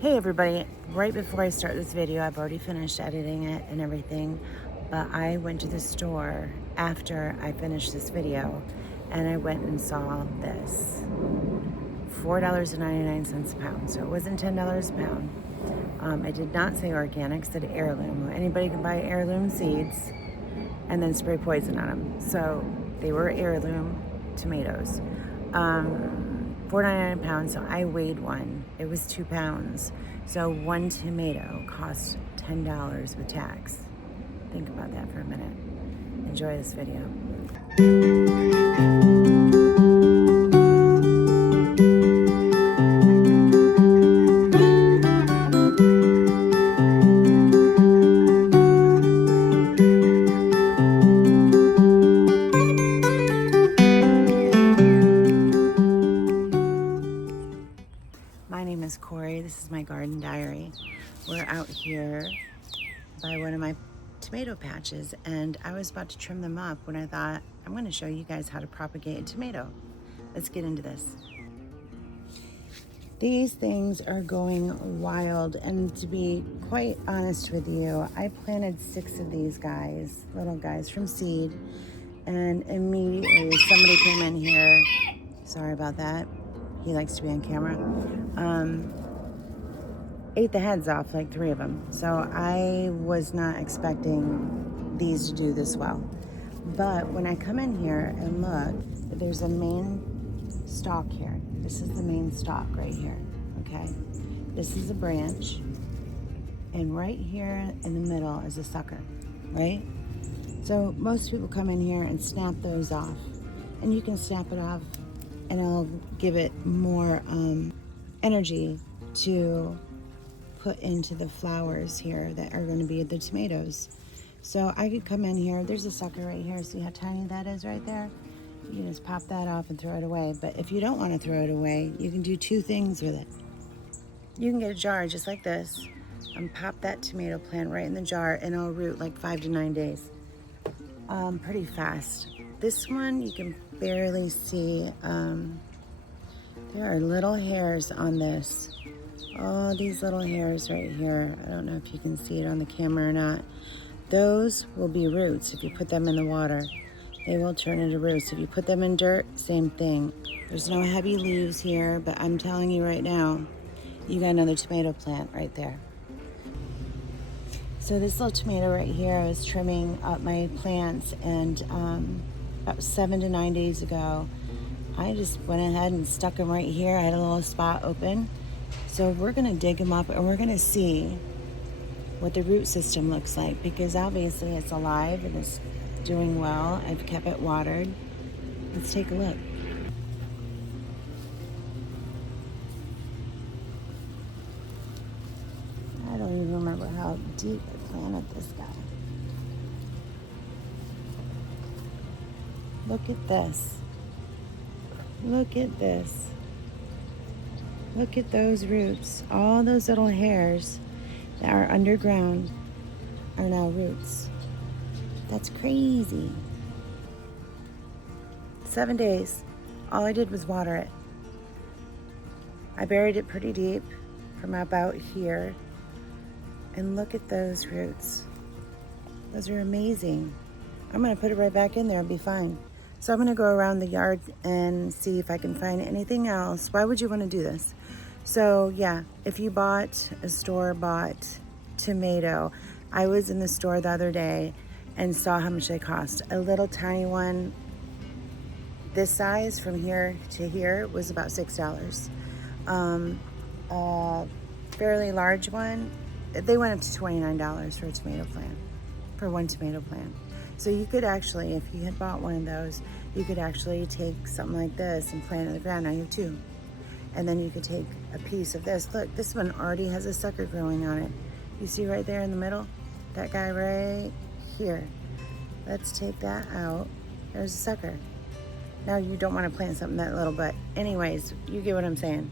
Hey everybody, right before I start this video, I've already finished editing it and everything, but I went to the store after I finished this video and I went and saw this. $4.99 a pound, so it wasn't $10 a pound. I did not say organic, it said heirloom. Anybody can buy heirloom seeds and then spray poison on them. So they were heirloom tomatoes. $4.99 a pound, so I weighed one. It was 2 pounds. So one tomato cost $10 with tax. Think about that for a minute. Enjoy this video. My name is Corey. This is my garden diary. We're out here by one of my tomato patches and I was about to trim them up when I thought I'm going to show you guys how to propagate a tomato. Let's get into this. These things are going wild, and to be quite honest with you, I planted 6 of these guys, little guys from seed, and immediately somebody came in here. Sorry about that. He likes to be on camera. Ate the heads off, like 3 of them. So I was not expecting these to do this well. But when I come in here and look, there's a main stalk here. This is the main stalk right here, okay? This is a branch, and right here in the middle is a sucker, right? So most people come in here and snap those off, and you can snap it off and it'll give it more energy to put into the flowers here that are going to be the tomatoes. So I could come in here, there's a sucker right here, see how tiny that is right there? You can just pop that off and throw it away. But if you don't want to throw it away, you can do 2 things with it. You can get a jar just like this and pop that tomato plant right in the jar, and it'll root like 5 to 9 days. Pretty fast. This one you can barely see. There are little hairs on this. All these little hairs right here. I don't know if you can see it on the camera or not. Those will be roots if you put them in the water. They will turn into roots. If you put them in dirt, same thing. There's no heavy leaves here, but I'm telling you right now, you got another tomato plant right there. So this little tomato right here, I was trimming up my plants, and about 7 to 9 days ago, I just went ahead and stuck them right here. I had a little spot open. So we're gonna dig them up and we're gonna see what the root system looks like, because obviously it's alive and it's doing well. I've kept it watered. Let's take a look. I don't even remember how deep I planted this guy. Look at this. Look at this. Look at those roots. All those little hairs that are underground are now roots. That's crazy. 7 days. All I did was water it. I buried it pretty deep from about here. And look at those roots. Those are amazing. I'm gonna put it right back in there and be fine. So I'm gonna go around the yard and see if I can find anything else. Why would you wanna do this? So yeah, if you bought a store-bought tomato, I was in the store the other day and saw how much they cost. A little tiny one, this size from here to here, was about $6. A fairly large one, they went up to $29 for a tomato plant, for one tomato plant. So you could actually, if you had bought one of those, you could actually take something like this and plant it in the ground. Now you have 2. And then you could take a piece of this. Look, this one already has a sucker growing on it. You see right there in the middle? That guy right here. Let's take that out. There's a sucker. Now you don't want to plant something that little, but anyways, you get what I'm saying.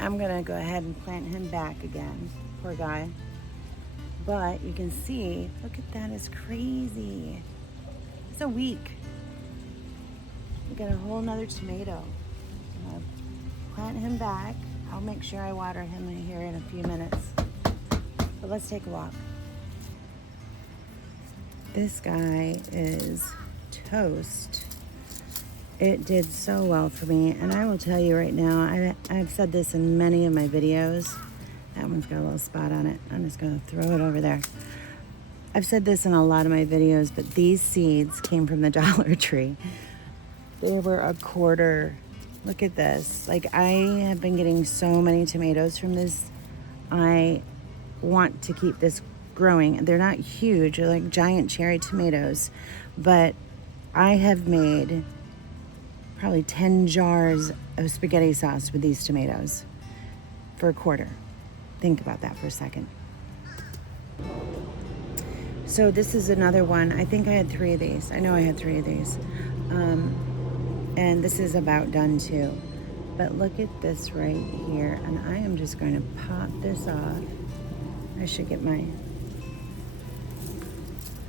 I'm gonna go ahead and plant him back again. Poor guy. But you can see, look at that, it's crazy. It's a week. We got a whole nother tomato. I'll plant him back. I'll make sure I water him here in a few minutes. But let's take a walk. This guy is toast. It did so well for me, and I will tell you right now, I've said this in many of my videos. That one's got a little spot on it. I'm just going to throw it over there. I've said this in a lot of my videos, but these seeds came from the Dollar Tree. They were a quarter. Look at this. Like, I have been getting so many tomatoes from this. I want to keep this growing. They're not huge. They're like giant cherry tomatoes, but I have made probably 10 jars of spaghetti sauce with these tomatoes for a quarter. Think about that for a second. So this is another one. I think I had 3 of these. I know I had 3 of these. And this is about done too. But look at this right here. And I am just going to pop this off. I should get my...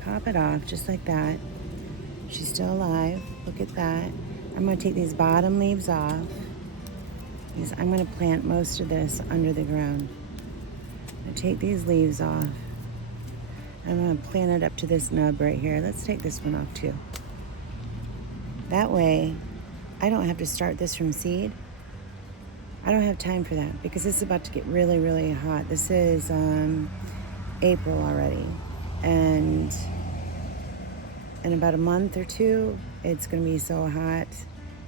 Pop it off just like that. She's still alive. Look at that. I'm going to take these bottom leaves off. I'm going to plant most of this under the ground. I'm going to take these leaves off. I'm going to plant it up to this nub right here. Let's take this one off too. That way, I don't have to start this from seed. I don't have time for that because this is about to get really, really hot. This is April already. And in about a month or 2, it's going to be so hot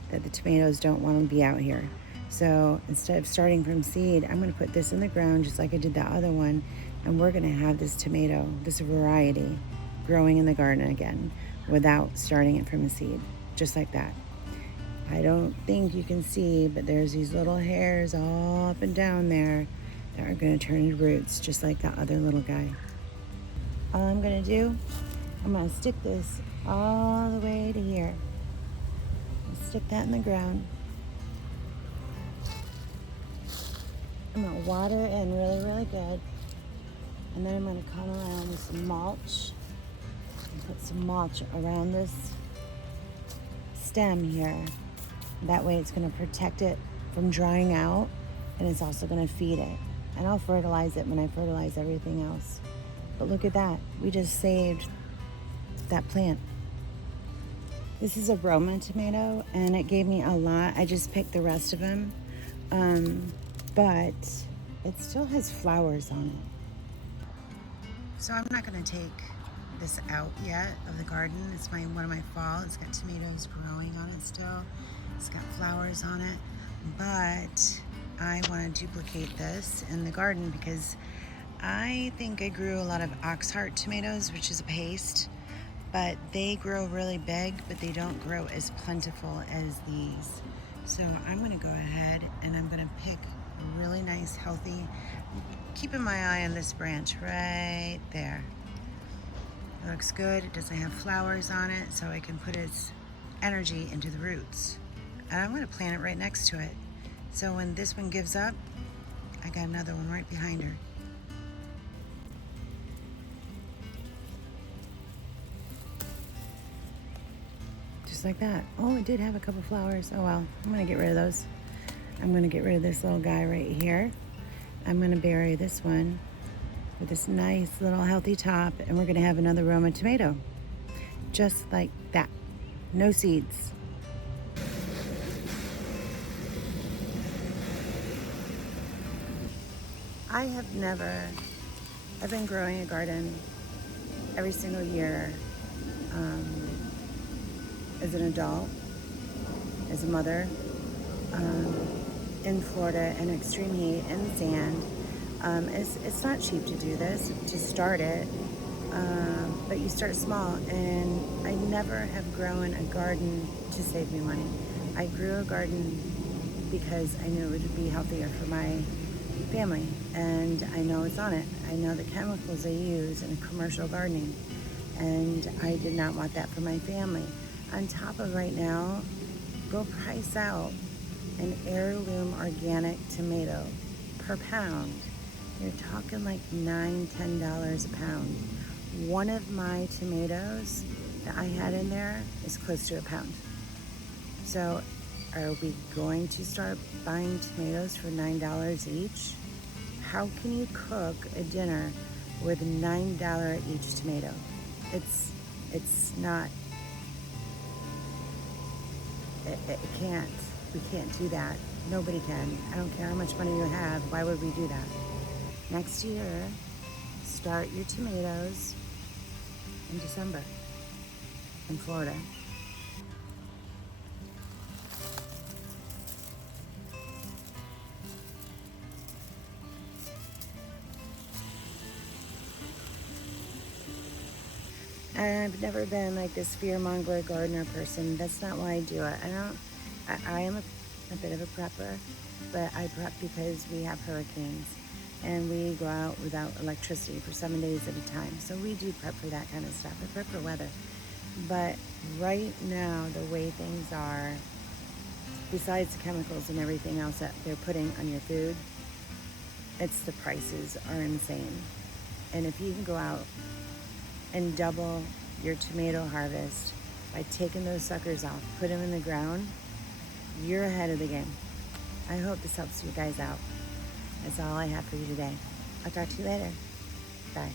that the tomatoes don't want to be out here. So instead of starting from seed, I'm going to put this in the ground just like I did that other one. And we're going to have this tomato, this variety, growing in the garden again without starting it from a seed, just like that. I don't think you can see, but there's these little hairs all up and down there that are going to turn into roots, just like that other little guy. All I'm going to do, I'm going to stick this all the way to here. I'll stick that in the ground. I'm going to water it in really, really good. And then I'm going to come around with some mulch and put some mulch around this stem here. That way it's going to protect it from drying out, and it's also going to feed it. And I'll fertilize it when I fertilize everything else. But look at that. We just saved that plant. This is a Roma tomato, and it gave me a lot. I just picked the rest of them. But it still has flowers on it. So I'm not going to take this out yet of the garden. It's one of my fall. It's got tomatoes growing on it still. It's got flowers on it. But I want to duplicate this in the garden because I think I grew a lot of oxheart tomatoes, which is a paste. But they grow really big, but they don't grow as plentiful as these. So I'm going to go ahead and I'm going to pick really nice, healthy. Keeping my eye on this branch right there. It looks good. It doesn't have flowers on it, so I can put its energy into the roots. And I'm going to plant it right next to it. So when this one gives up, I got another one right behind her. Just like that. Oh, it did have a couple flowers. Oh well, I'm going to get rid of those. I'm going to get rid of this little guy right here. I'm going to bury this one with this nice little healthy top, and we're going to have another Roma tomato. Just like that. No seeds. I've been growing a garden every single year as an adult, as a mother, in Florida in extreme heat and sand. It's not cheap to do this, to start it, but you start small. And I never have grown a garden to save me money. I grew a garden because I knew it would be healthier for my family, and I know it's on it. I know the chemicals they use in commercial gardening, and I did not want that for my family. On top of right now, go price out an heirloom organic tomato per pound. You're talking like $9-10 a pound. One of my tomatoes that I had in there is close to a pound. So Are we going to start buying tomatoes for $9 each? How can you cook a dinner with a $9 each tomato? It's not, it can't. We can't do that. Nobody can. I don't care how much money you have. Why would we do that? Next year, start your tomatoes in December in Florida. I've never been like this fearmonger gardener person. That's not why I do it. I am a bit of a prepper, but I prep because we have hurricanes and we go out without electricity for 7 days at a time. So we do prep for that kind of stuff. I prep for weather. But right now, the way things are, besides the chemicals and everything else that they're putting on your food, it's the prices are insane. And if you can go out and double your tomato harvest by taking those suckers off, put them in the ground, you're ahead of the game. I hope this helps you guys out. That's all I have for you today. I'll talk to you later. Bye.